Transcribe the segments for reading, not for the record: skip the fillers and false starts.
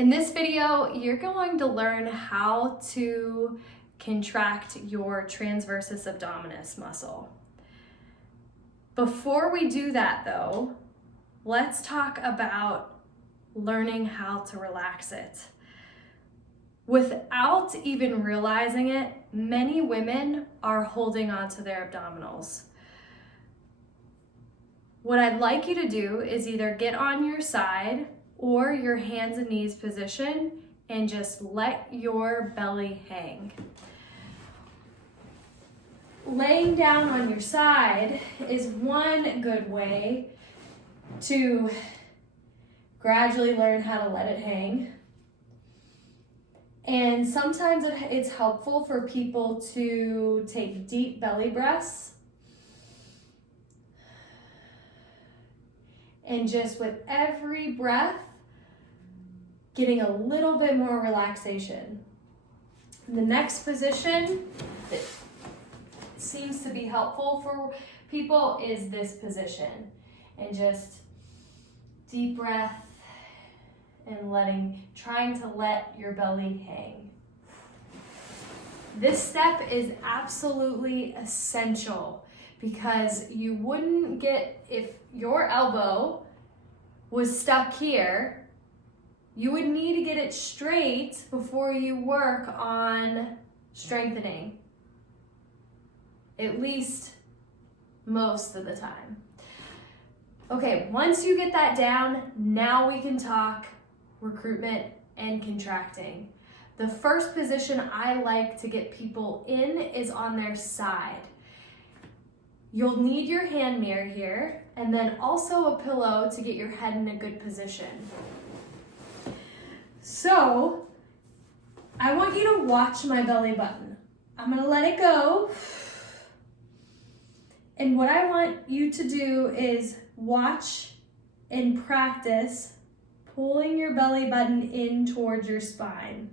In this video, you're going to learn how to contract your transversus abdominis muscle. Before we do that though, let's talk about learning how to relax it. Without even realizing it, many women are holding on to their abdominals. What I'd like you to do is either get on your side or your hands and knees position and just let your belly hang. Laying down on your side is one good way to gradually learn how to let it hang. And sometimes it's helpful for people to take deep belly breaths. And just with every breath, getting a little bit more relaxation. The next position that seems to be helpful for people is this position. And just deep breath and trying to let your belly hang. This step is absolutely essential because you wouldn't get, if your elbow was stuck here, you would need to get it straight before you work on strengthening. At least most of the time. Okay, once you get that down, now we can talk recruitment and contracting. The first position I like to get people in is on their side. You'll need your hand mirror here, and then also a pillow to get your head in a good position. So, I want you to watch my belly button. I'm gonna let it go. And what I want you to do is watch and practice pulling your belly button in towards your spine.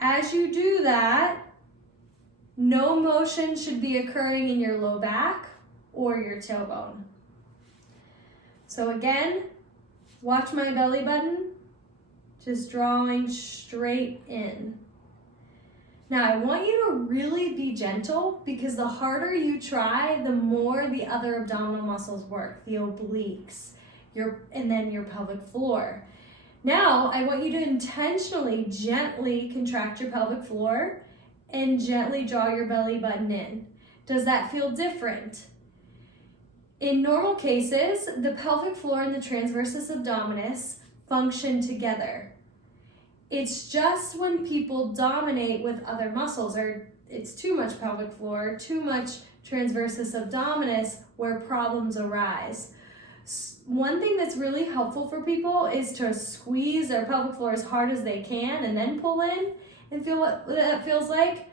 As you do that, no motion should be occurring in your low back or your tailbone. So again, watch my belly button, just drawing straight in. Now I want you to really be gentle because the harder you try, the more the other abdominal muscles work, the obliques, and then your pelvic floor. Now I want you to intentionally, gently contract your pelvic floor and gently draw your belly button in. Does that feel different? In normal cases, the pelvic floor and the transversus abdominis function together. It's just when people dominate with other muscles, or it's too much pelvic floor, too much transversus abdominis, where problems arise. One thing that's really helpful for people is to squeeze their pelvic floor as hard as they can and then pull in and feel what that feels like.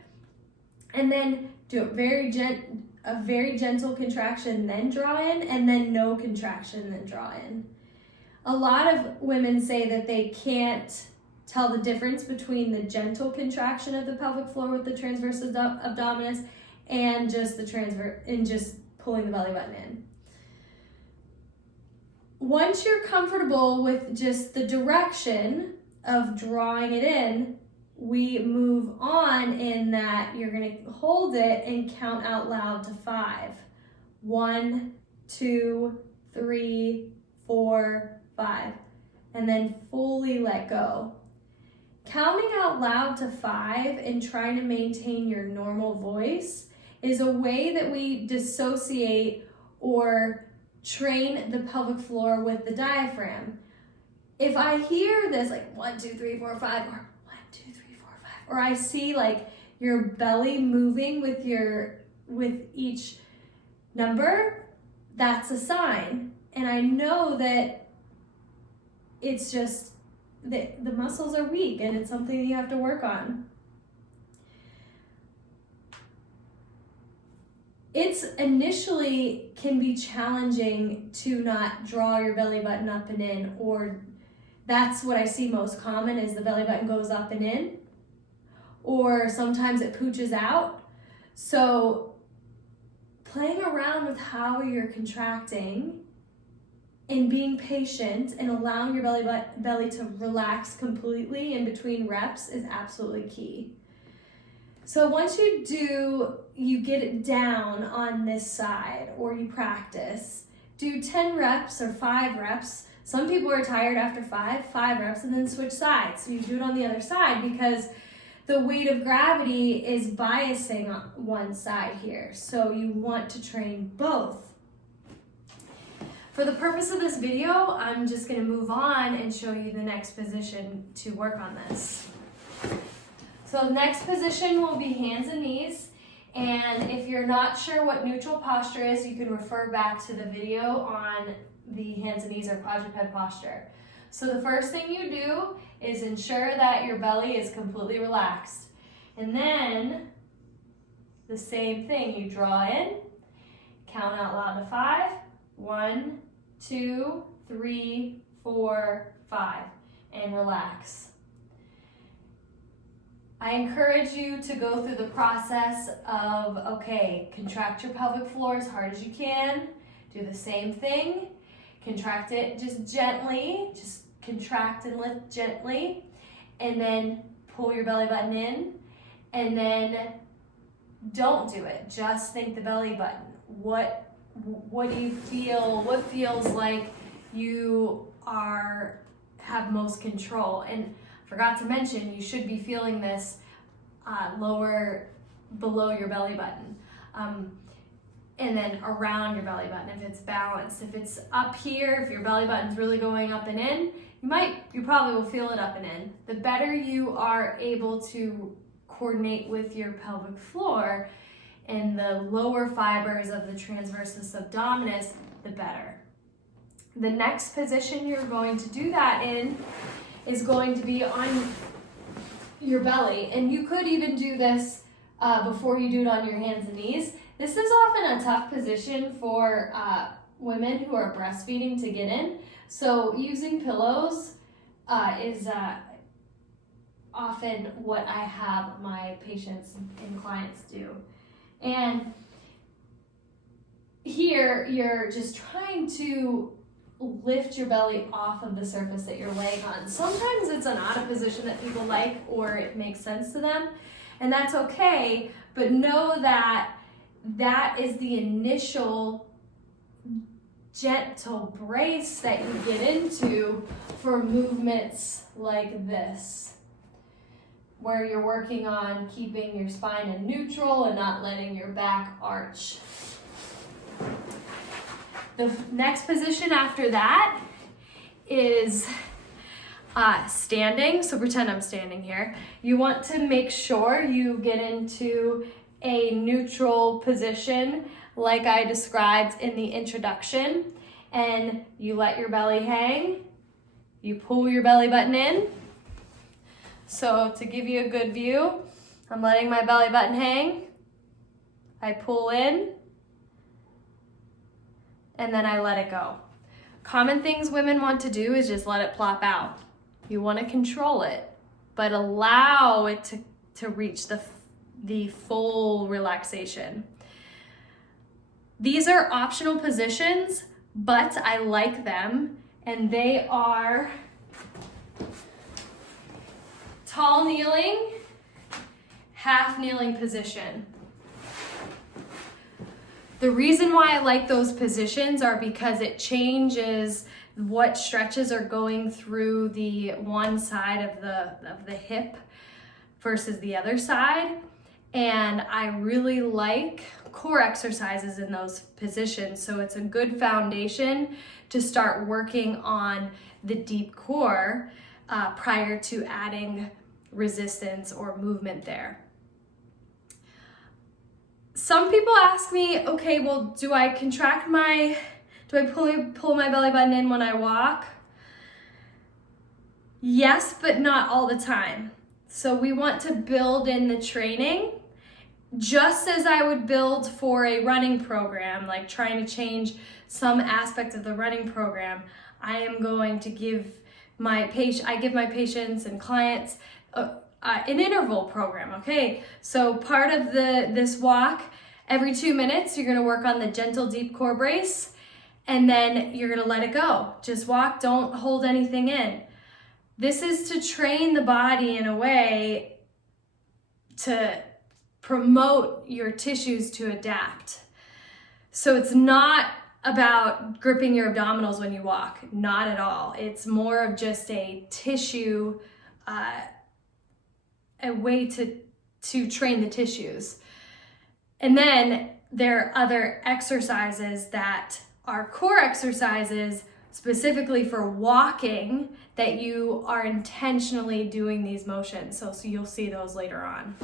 And then do a very gentle contraction, then draw in, and then no contraction, then draw in. A lot of women say that they can't tell the difference between the gentle contraction of the pelvic floor with the transversus abdominis and just just pulling the belly button in. Once you're comfortable with just the direction of drawing it in, we move on in that you're going to hold it and count out loud to 5. 1, 2, 3, 4, 5. And then fully let go. Counting out loud to 5 and trying to maintain your normal voice is a way that we dissociate or train the pelvic floor with the diaphragm. If I hear this like 1, 2, 3, 4, 5, or 1, 2, 3, 4, 5, or I see like your belly moving with each number, that's a sign. And I know that it's just that the muscles are weak and it's something that you have to work on. It's initially can be challenging to not draw your belly button up and in, or that's what I see most common is the belly button goes up and in, or sometimes it pooches out. So playing around with how you're contracting and being patient and allowing your belly to relax completely in between reps is absolutely key. So once you get it down on this side, or you practice, do 10 reps or 5 reps. Some people are tired after 5 reps, and then switch sides. So you do it on the other side, because the weight of gravity is biasing on one side here. So you want to train both. For the purpose of this video, I'm just going to move on and show you the next position to work on this. So the next position will be hands and knees. And if you're not sure what neutral posture is, you can refer back to the video on the hands and knees or quadruped posture. So the first thing you do is ensure that your belly is completely relaxed. And then the same thing, you draw in, count out loud to 5. 1, 2, 3, 4, 5, and relax. I encourage you to go through the process of, okay, contract your pelvic floor as hard as you can. Do the same thing. Contract it just gently, just contract and lift gently, and then pull your belly button in, and then don't do it. Just think the belly button. What do you feel? What feels like you have most control? And forgot to mention, you should be feeling this below your belly button. And then around your belly button, if it's balanced. If it's up here, if your belly button's really going up and in, you probably will feel it up and in. The better you are able to coordinate with your pelvic floor and the lower fibers of the transversus abdominis, the better. The next position you're going to do that in is going to be on your belly. And you could even do this before you do it on your hands and knees. This is often a tough position for women who are breastfeeding to get in. So using pillows is often what I have my patients and clients do. And here you're just trying to lift your belly off of the surface that you're laying on. Sometimes it's not a position that people like or it makes sense to them, and that's okay, but know that that is the initial gentle brace that you get into for movements like this, where you're working on keeping your spine in neutral and not letting your back arch. The next position after that is standing. So pretend I'm standing here. You want to make sure you get into a neutral position like I described in the introduction, and you let your belly hang. You pull your belly button in. So to give you a good view, I'm letting my belly button hang. I pull in, and then I let it go. Common things women want to do is just let it plop out. You want to control it, but allow it to reach the full relaxation. These are optional positions, but I like them, and they are tall kneeling, half kneeling position. The reason why I like those positions are because it changes what stretches are going through the one side of the hip versus the other side. And I really like core exercises in those positions. So it's a good foundation to start working on the deep core prior to adding resistance or movement there. Some people ask me, okay, well, do I pull my belly button in when I walk? Yes, but not all the time. So we want to build in the training just as I would build for a running program, like trying to change some aspect of the running program. I am going to give my patients and clients an interval program, okay? So part of this walk, every 2 minutes, you're gonna work on the gentle deep core brace, and then you're gonna let it go. Just walk, don't hold anything in. This is to train the body in a way to promote your tissues to adapt. So it's not about gripping your abdominals when you walk, not at all. It's more of just a tissue, a way to train the tissues. And then there are other exercises that are core exercises specifically for walking that you are intentionally doing these motions. So you'll see those later on.